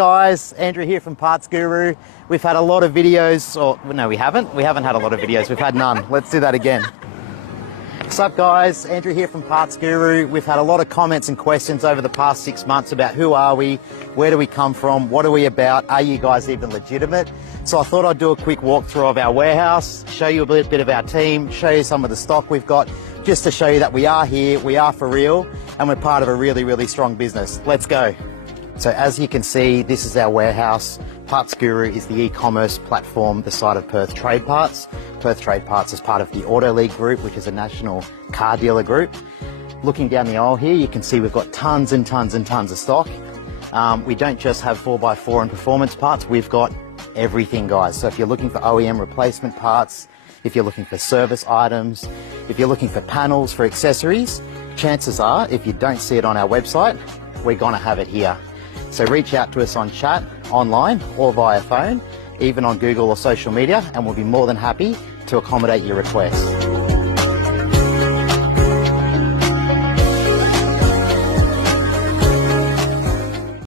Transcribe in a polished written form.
guys? Andrew here from Partsguru. We've had a lot of videos, or no, we haven't. We haven't had a lot of videos. We've had none. Let's do that again. What's up, guys? Andrew here from Partsguru. We've had a lot of comments and questions over the past 6 months about who are we, where do we come from, what are we about, are you guys even legitimate? So I thought I'd do a quick walkthrough of our warehouse, show you a bit of our team, show you some of the stock we've got, just to show you that we are here, we are for real, and we're part of a really, really strong business. Let's go. So as you can see, this is our warehouse. Partsguru is the e-commerce platform, the site of Perth Trade Parts. Perth Trade Parts is part of the Auto League Group, which is a national car dealer group. Looking down the aisle here, you can see we've got tons and tons and tons of stock. We don't just have 4x4 and performance parts, we've got everything, guys. So if you're looking for OEM replacement parts, if you're looking for service items, if you're looking for panels, for accessories, chances are, if you don't see it on our website, we're gonna have it here. So reach out to us on chat, online, or via phone, even on Google or social media, and we'll be more than happy to accommodate your requests.